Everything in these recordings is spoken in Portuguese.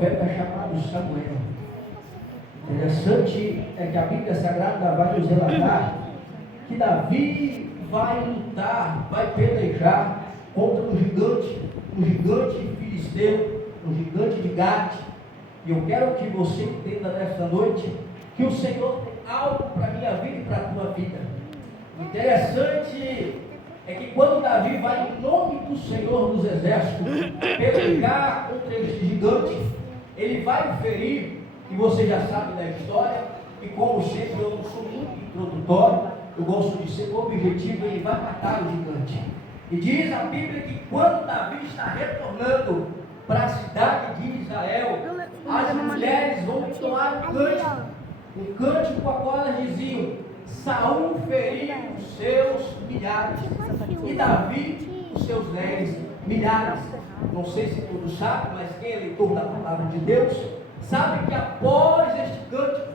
profeta chamado Samuel. Interessante é que a Bíblia Sagrada vai nos relatar que Davi vai lutar, vai pelejar contra um gigante filisteu, um gigante de Gate. E eu quero que você entenda nesta noite que o Senhor tem algo para a minha vida e para a tua vida. Interessante é que quando Davi vai em nome do Senhor dos Exércitos pelejar contra este gigante, ele vai ferir, e você já sabe da história, e como sempre eu não sou muito introdutório, eu gosto de ser objetivo, ele vai matar o gigante. E diz a Bíblia que quando Davi está retornando para a cidade de Israel, as mulheres vão entoar um cântico com a qual elas diziam: Saul feriu os seus milhares e Davi os seus 10 milhares. Não sei se todos sabem, mas quem é leitor da palavra de Deus sabe que após este cântico,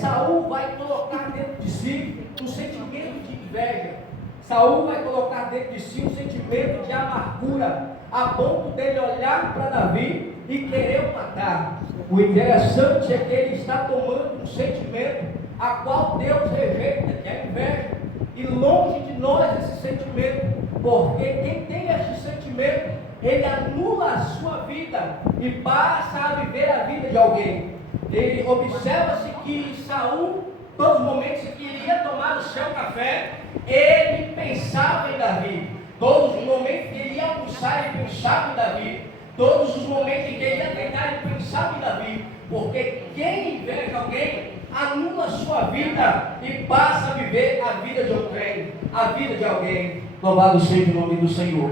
Saul vai colocar dentro de si um sentimento de inveja. Saul vai colocar dentro de si um sentimento de amargura, a ponto dele olhar para Davi e querer o matar. O interessante é que ele está tomando um sentimento a qual Deus rejeita, que é a inveja. E longe de nós esse sentimento, porque quem tem esse sentimento, ele anula a sua vida e passa a viver a vida de alguém. Ele observa-se que Saul, todos os momentos em que ele ia tomar o seu café, ele pensava em Davi. Todos os momentos que ele ia almoçar, ele pensava em Davi. Todos os momentos em que ele ia deitar, ele pensava em Davi. Porque quem inveja alguém, anula a sua vida e passa a viver a vida de outrem, a vida de alguém. Louvado seja o nome do Senhor.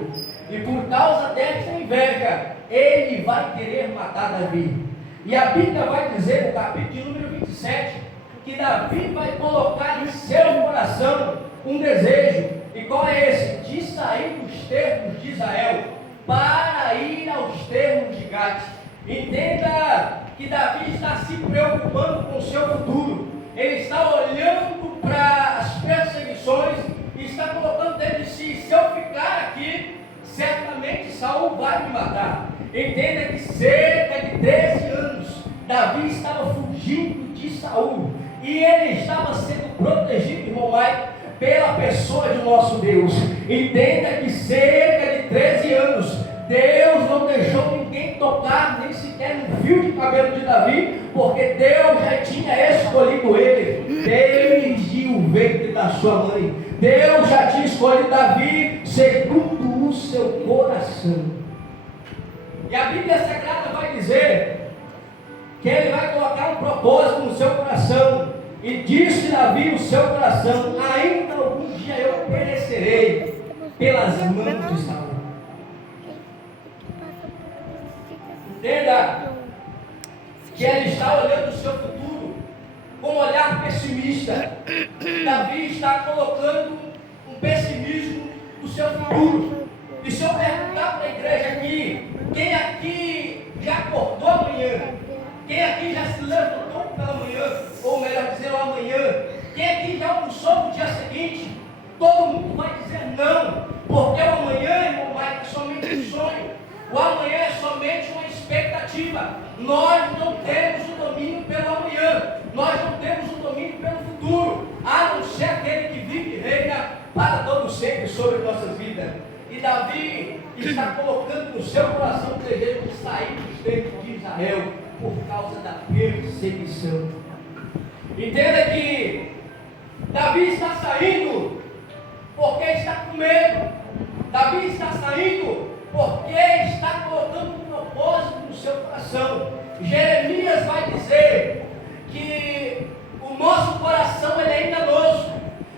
E por causa dessa inveja, ele vai querer matar Davi. E a Bíblia vai dizer no capítulo de número 27, que Davi vai colocar em seu coração um desejo. E qual é esse? De sair dos termos de Israel para ir aos termos de Gate. Entenda que Davi está se preocupando com o seu futuro. Ele está olhando para as perseguições e está colocando dentro de si: se eu ficar aqui, certamente Saul vai me matar. Entenda que cerca de 13 anos Davi estava fugindo de Saul e ele estava sendo protegido, irmão Mike, pela pessoa de nosso Deus. Entenda que cerca de 13 anos Deus não deixou ninguém tocar nem sequer no fio de cabelo de Davi, porque Deus já tinha escolhido ele desde o ventre da sua mãe. Deus já tinha escolhido Davi segundo o seu coração. E a Bíblia Sagrada vai dizer que ele vai colocar um propósito no seu coração. E disse Davi no seu coração: ainda algum dia eu perecerei pelas mãos de Saul. Entenda que ele está olhando o seu futuro com um olhar pessimista. Davi está colocando um pessimismo no seu futuro. E se eu perguntar para a igreja aqui, quem aqui já acordou amanhã? Quem aqui já se levantou pela manhã? Ou melhor dizer, amanhã? Quem aqui já almoçou no dia seguinte? Todo mundo vai dizer não, porque o amanhã, irmão Mike, é somente um sonho. O amanhã é somente uma expectativa. Nós não temos o domínio pelo amanhã. Nós não temos o domínio pelo futuro, a não ser aquele que vive e reina para todo sempre sobre nossas vidas. E Davi está colocando no seu coração o desejo de sair dos tempos de Israel por causa da perseguição. Entenda que Davi está saindo porque está com medo. Davi está saindo porque está colocando um propósito no seu coração. Jeremias vai dizer que o nosso coração ele é enganoso.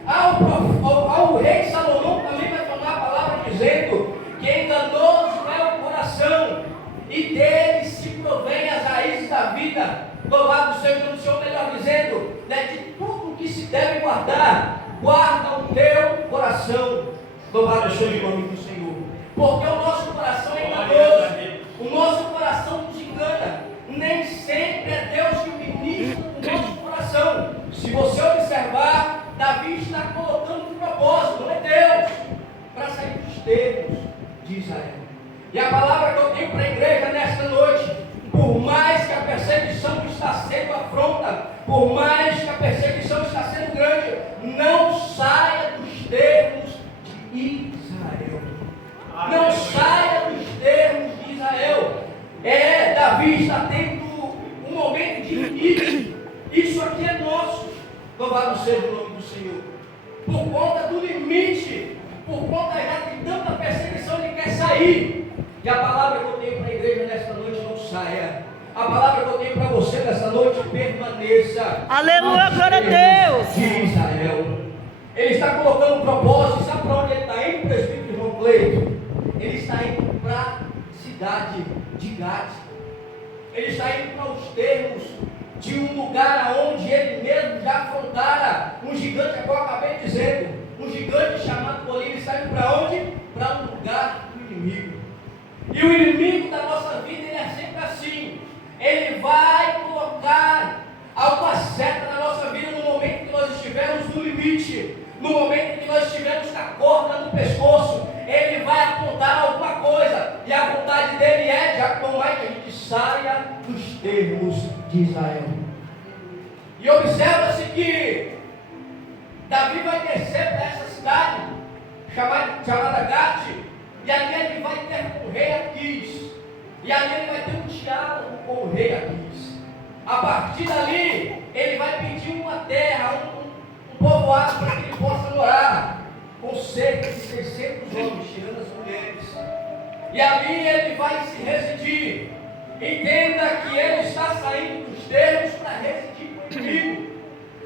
Ao rei Salomão também vai tomar a palavra dizendo que enganoso é o coração e dele se provém as raízes da vida. Louvado seja o Senhor, melhor dizendo, de tudo que se deve guardar, guarda o teu coração. Louvado seja o nome do Senhor. Porque o nosso coração é enganoso, o nosso coração nos engana. Nem sempre é Deus que ministra o nosso coração. Se você observar, Davi está colocando um propósito, não é Deus, para sair dos termos de Israel. E a palavra que eu tenho para a igreja nesta noite, por Davi está tendo um momento de limite. Isso aqui é nosso. Louvado seja o nome do Senhor. Por conta do limite, por conta já de tanta perseguição, ele quer sair. E a palavra que eu tenho para a igreja nesta noite: não saia. A palavra que eu tenho para você nessa noite: permaneça. Aleluia, glória a Deus. De Israel. Ele está colocando um propósito. Sabe para onde ele está indo, presbítero João Cleito? Ele está indo para a cidade de Gade. Ele está indo para os termos de um lugar onde ele mesmo já afrontara um gigante, como eu acabei dizendo, um gigante chamado Golias. Ele está indo para onde? Para um lugar do inimigo. E o inimigo da nossa vida, ele é sempre assim. Ele vai colocar alguma seta na nossa vida no momento que nós estivermos no limite, no momento que nós estivermos com a corda no pescoço. Ele vai apontar alguma coisa, e a vontade dele é de acompanhar que a gente saia dos termos de Israel. E observa-se que Davi vai descer para essa cidade chamada Gate, e ali ele vai ter com o rei Aquis, e ali ele vai ter um diálogo com o rei Aquis. A partir dali, ele vai pedir uma terra, um povoado para que ele possa morar, com cerca de 600 homens, tirando as mulheres. E ali ele vai se residir. Entenda que ele está saindo dos termos para residir com o inimigo.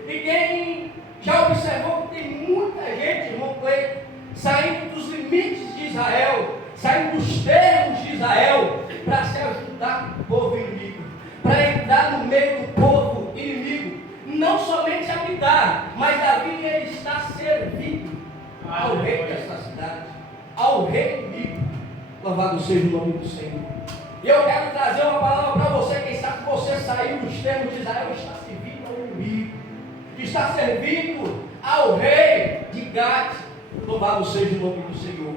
E quem já observou que tem muita gente, irmão Cleito, saindo dos limites de Israel, saindo dos termos de Israel, para se ajuntar com o povo inimigo, para entrar no meio do povo inimigo, não somente habitar, mas Davi ele está servindo ao rei desta cidade, ao rei inimigo. Louvado seja o nome do Senhor. E eu quero trazer uma palavra para você. Quem sabe que você saiu dos termos de Israel, está servindo ao inimigo, está servindo ao rei de Gade. Louvado seja o nome do Senhor.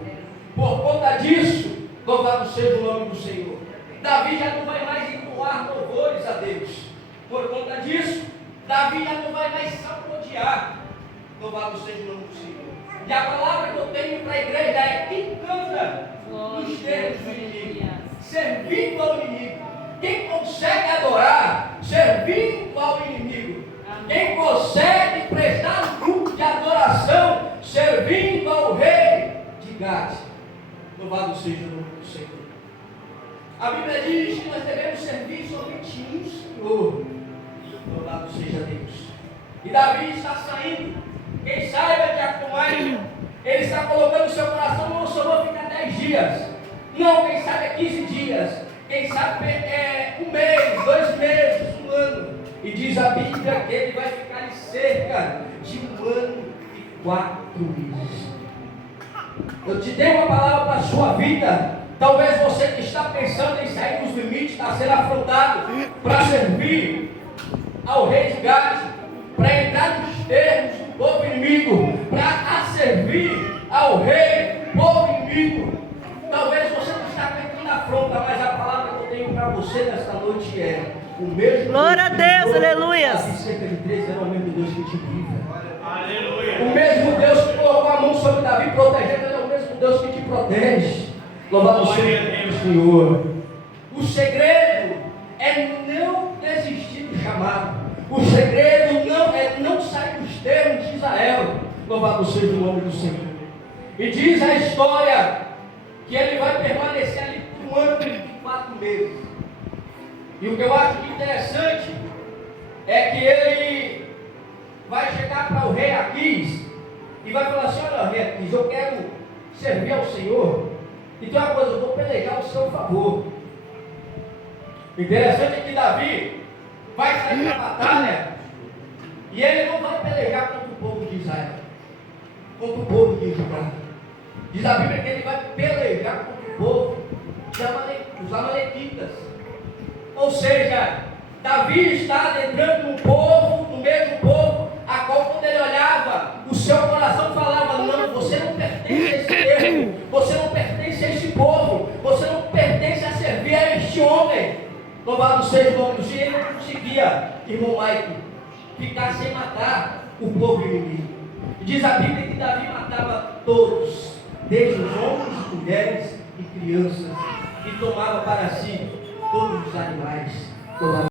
Por conta disso, louvado seja o nome do Senhor, Davi já não vai mais entoar louvores a Deus. Por conta disso, Davi já não vai mais salmodiar. Louvado seja o nome do Senhor. E a palavra que eu tenho para a igreja é: quem canta nos termos do inimigo, servindo ao inimigo. Quem consegue adorar servindo ao inimigo. Quem consegue prestar um grupo de adoração servindo ao rei de Gade. Louvado seja o nome do Senhor. A Bíblia diz que nós devemos servir somente um Senhor. Louvado seja Deus. E Davi está saindo. Quem saiba de Acumai, ele está colocando no seu coração: não, só vou ficar 10 dias. Não, quem sabe é 15 dias. Quem sabe é um mês, 2 meses, um ano. E diz a Bíblia que ele vai ficar em cerca de 1 ano e 4 meses. Eu te dei uma palavra para a sua vida. Talvez você que está pensando em sair dos limites, está sendo afrontado para servir ao rei de Gade, para entrar nos termos do povo inimigo, para servir ao rei, povo inimigo. Talvez você não está tentando afronta, mas a palavra que eu tenho para você nesta noite é: o mesmo glória a Deus, aleluia. Cerca de 13 era o mesmo Deus que te livra. Aleluia. O mesmo Deus que colocou a mão sobre Davi protegendo, ele é o mesmo Deus que te protege. Louvado seja o Senhor. O segredo é não desistir do chamado. O segredo não sair dos termos de Israel. Louvado seja o nome do Senhor. E diz a história que ele vai permanecer ali por 1 ano e 4 meses. E o que eu acho interessante é que ele vai chegar para o rei Aquis e vai falar assim: olha, rei Aquis, eu quero servir ao Senhor, e tem uma coisa, eu vou pelejar ao seu favor. Interessante é que Davi vai sair para a batalha e ele não vai pelejar contra o povo de Israel, contra o povo de Judá. Diz a Bíblia que ele vai pelejar contra o povo dos amalequitas. Ou seja, Davi está adentrando no mesmo povo, a qual quando ele olhava, o seu coração falava: não, você não pertence a esse termo, você não pertence a esse povo, você não pertence a servir a este homem. Louvado seja o nome do Senhor. Ele não conseguia, irmão Mike, ficar sem matar o povo inimigo. Diz a Bíblia que Davi matava todos, desde os homens, mulheres e crianças, e tomava para si todos os animais. Toda